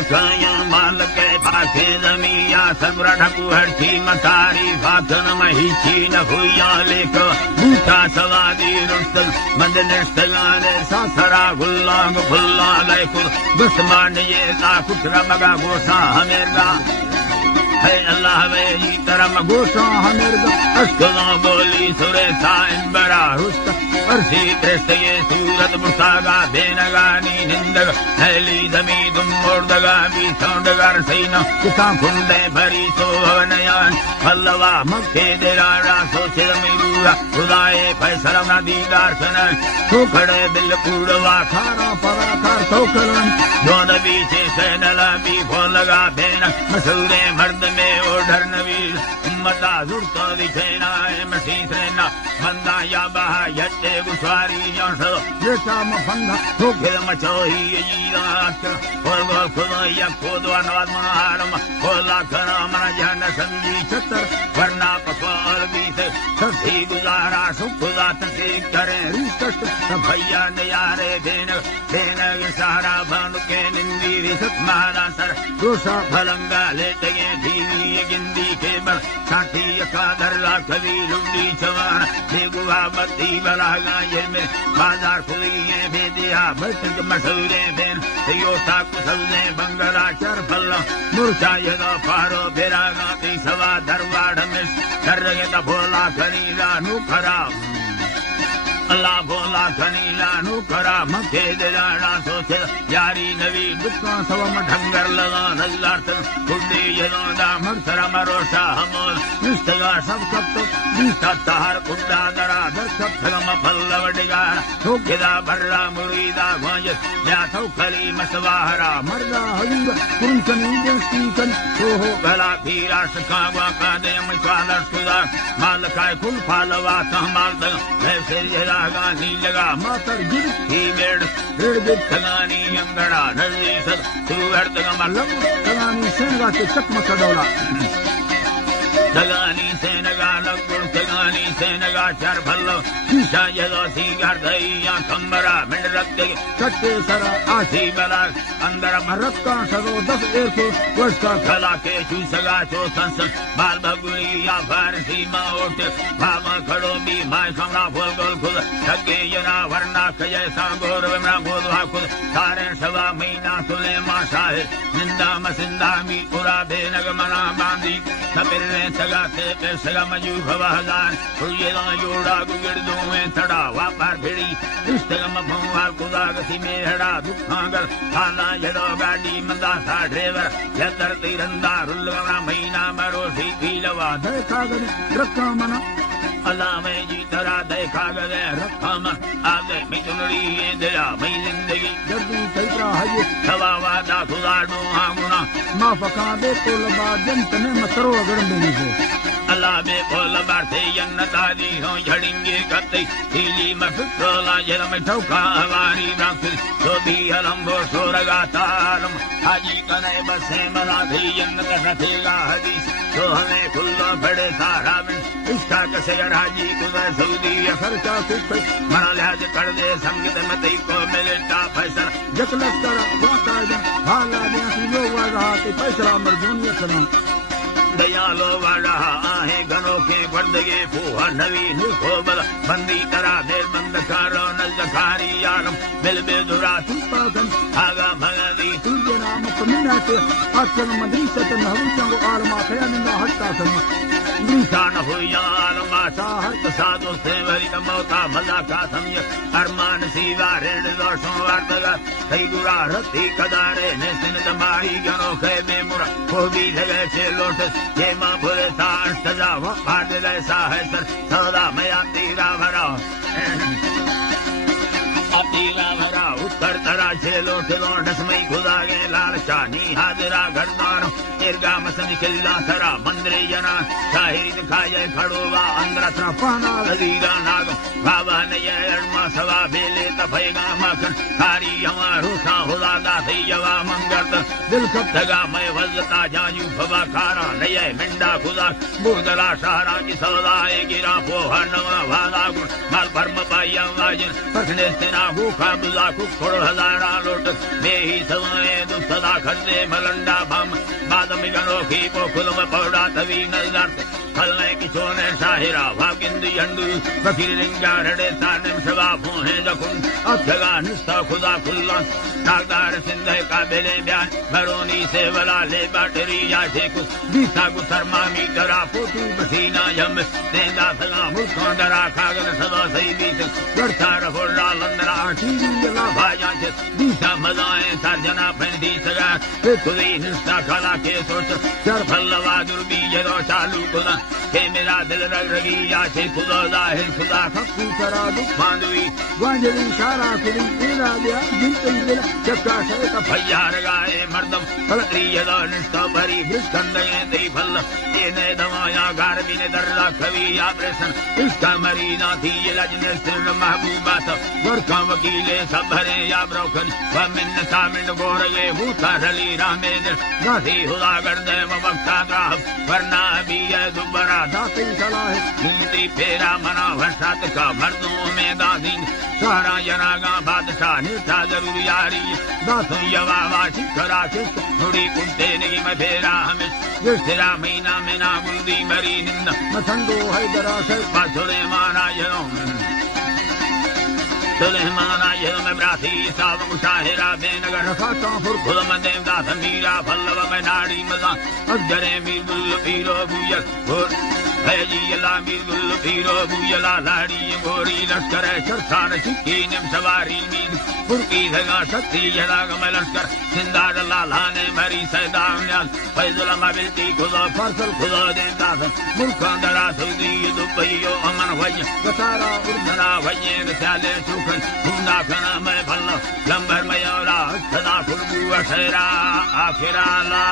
लखया माल के पाखे जमिया सबरा ढकू हरची मतारी फाथन महीची न हुया लेक बूटा सवादी रुस्तल मंदनिस्तलाने सासरा गुल्लांग भुल्ला लेकुर दुश्मन ये ता कुतरा मगा गोसा हमेरा है अल्लाह में तरम गोसा हमेरा अस्तला बोली सुरे साइन बड़ा रुस्त अर्शी कृष्ण ये सूरत मुसागा बेनगानी निंदग हैली दमी दुम मोर्दगा भी सौंडगर सैना किसा खुंदे भरी सोहवनयान पल्लवा मक्के देराड़ा सोचिर मिरूरा खुदाए फैसला ना दीदार सनन तो खड़े दिल कूड़वा खारा पराकार तो कलन दोन बीचे सैनला भी फोन लगा बेन मसूरे मर्द में ओढ़र नवीर उम्मता जुड़ता दिखेना है मसीह सेना बंदा या बहा यट्टे गुस्वारी यांसो येता मफंगा ठोके मचोही यीरात और वो खुदा या खुदा नवाज मनहारम खोला खना मन जन संगी छतर वरना पकवार भी से सभी गुजारा सुखदा तसे करे रिश्त भैया नयारे देन सहारा भानु के निंदी रिसत मारा सर दोसा फलंगा लेते धीमी गिंदी के बर साथी कादर ला कभी लुंडी चवान बेगुआ बत्ती बलागा ये में बाजार खुली है भेदिया बैठक मशहूरे बेन योता कुशल ने बंगला चर फल मुर्चा यदा पारो फेरा गाती सवा दरवाड़ में कर रहे ता भोला खनीला नु खरा अल्लाह भोला खनीला नु खरा मखे दिलाना सोचे यारी नवी दुखा सवम ढंगर लगा नल्लार खुदी यदा मरसरा मरोशा हमोल निष्ठगा सब तो बीता तार खुदा दरा दर सब थगम पल्लव डिगा ठोकेदा बर्रा मुरीदा भांज या थौ खली मसवाहरा मर्दा हजूर कुंसनी देस्ती कन हो गला पीरा सखावा का दे मिसाल खुदा माल काय कुल फालवा तहमाल द ऐसे गानी लगा मातर गिर ही मेड़ गिर तगानी अंगड़ा नजरी सद तू हर तगम लग तगानी सेनगा के चकमक डोला तगानी सेनगा लगुड़ तगानी सेनगा चार भल्लो शीशा यदो सी गर्दइया कंबरा मिंड रख दे कट्टे सरा आसी बला अंदर मरक का सरो 10 100 वर्ष का खला के चूसगा चो संसन बाल बगुली या फारसी माओट भामा खड़ो भी माय कमरा फूल गोल खुद ठगे यना वरना कये सांगोर वमरा गोदवा खुद सारे सवा महीना सुले माशा है निंदा मसिंदा मी पूरा बेनग मना बांधी सपेरे सगा ते पे सगा मजू भवाजान ये ना योड़ा गुगड़ दो में थड़ा वापार भिड़ी इस्तगम भंवार खुदा गसी में हड़ा दुखांगर खाना यदो गाड़ी मंदा सा ड्राइवर यदर तिरंदा रुल्लवना महीना मरो सी पीलवा देखा गन रखा मना अल्लाह में जी तरा देखा गए रखा मन आगे मिचुनड़ी ये दया मई जिंदगी जल्दी सैरा है सवा वादा खुदा दो आमुना माफका दे तो लबा जंत ने मसरो अगर नहीं है अल्लाह बे कोल बाते यन्नता दी हो झड़ेंगे कते सीली मफकला जल में ठोका हवारी रख तो भी अलम्बो सोरगा तारम हाजी कने बसे मना भी यन्नत सतेगा हदीस तो हमें खुल्लो बड़े सारा में इसका कसे हाजी कुदा सऊदी खर्चा कुछ मना लिहाज कर दे संगीत मत को मिले ता फैसला जकलस कर वाता हाला दे लो वाला के फैसला मर्जूनियत करना दयालो वाला आहे घनों के बंदगे फूहा नवी निकोबल बंदी करा दे बंद कारो नजखारी आलम बिल बेदुरा तुपागन आगा भगदी तुझे नाम कमिना से असल मदरीसत नहरुचंग आलमा खयानिंदा हट्टा समा इंसान हो या आलमा साहत सादो से वरी मौता भला का समझ अरमान सीवा रेड दोषों वार्तगा सही दुरा रति कदारे ने सिन दमाई घनों के बेमुरा को भी जगह से लोटस ये माँ भूले ताश सजा वो भाट जैसा है सर सौदा मैं तेरा भरा तेरा भरा उत्तर तरा छेलो ठेलो डसमई खुदा गे लाल चानी हाजरा घरदार निर्गा मसन खिल्ला थरा मंदरे जना शाहिद खाए खड़ोवा अंदर सा पाना वजीरा नाग बाबा ने ये अरमा सवा बेले तफेगा मखन खारी हमारो सा खुदा दा सैयवा मंगत दिल कब तगा मैं वजता जाजू फवा खारा नये मिंडा खुदा बुदला सहारा की सौदा ए गिरा पोहा नवा वादा गुण माल भरम पाया वाजन पखने तेरा भूखा बुला को खोड़ हजारा लोट में ही सवाए दुसदा सा खंडे मलंडा भम बादम गणोखी पोखुलम पौड़ा तवी नजर फलने किशोने शाहिरा वाकिंदी अंडू बकीर रिंगा रड़े तानिम सवा फूहे दकुन अक्षगा निस्ता खुदा खुल्ला नागदार सिंधे काबिले ब्यान भरोनी से वला ले बाटरी या शेकुस बीसा गुसरमा मी डरा पोटू बसीना यम देंदा सगा मुल्कों डरा खागन सदा सही बीस गढ़ता रफोड़ा लंदरा टीवी जला भाया से बीसा मजाएं सर्जना फंदी सगा खुदी निस्ता खाला के सोच चर फलवा दुर्बी जरो चालू खुदा के मेरा दिल रग रगी या से खुदा जाहिर खुदा खक्कू तरा दुख मांडवी वांजली सारा खुदी इला दिया जिंते दिला चक्का से का भैया रगाए मर्दम फलरी यदा निष्ठा भरी भ्रष्टंदे दे फल ने दवाया गार बिने दर्रा कवि या प्रसन इसका मरीना थी लजने सिर महबूबा वर्का वकीले सब भरे या ब्रोकन व मिन सामिन गोरगे भूता रली रामेन नाथी हुदा गर्दे वक्ता ग्राह वरना भी है दुबरा दाती सलाह मुंदी फेरा मना वर्षात का मर्दों में दादीन सारा जनागा बादशाह निष्ठा जरूर यारी दासों यवावा शिखरा किस थोड़ी कुंते नहीं मैं फेरा हमें जिसरा महीना में ना बुंदी मरी निंदा मसंदो है जरा से पासुरे माना यरों सुलेमाना यदम ब्राथी साव मुशाहिरा बेनगर रखाता फुर देवदास मीरा फल्लव में नाड़ी मजा अजरे मीर गुल्ल पीरो बुयक है जी अल्लाह मीर गुल्ल पीरो बुयला लाड़ी गोरी लश्कर शरसार चिक्की निम सवारी मीर फुरकी धगा शक्ति यदा गम लश्कर सिंदार लालाने मरी सैदाम फैजुलमा बिल्ती खुदा फरसल खुदा देवदास मुल्का दरा सऊदी दुबईयो अमन वय बतारा उर्धना वये रसाले सुख हुंदा खना मैं भल्ला लंबर मयोरा सदा खुलबू अशरा आखिरा ला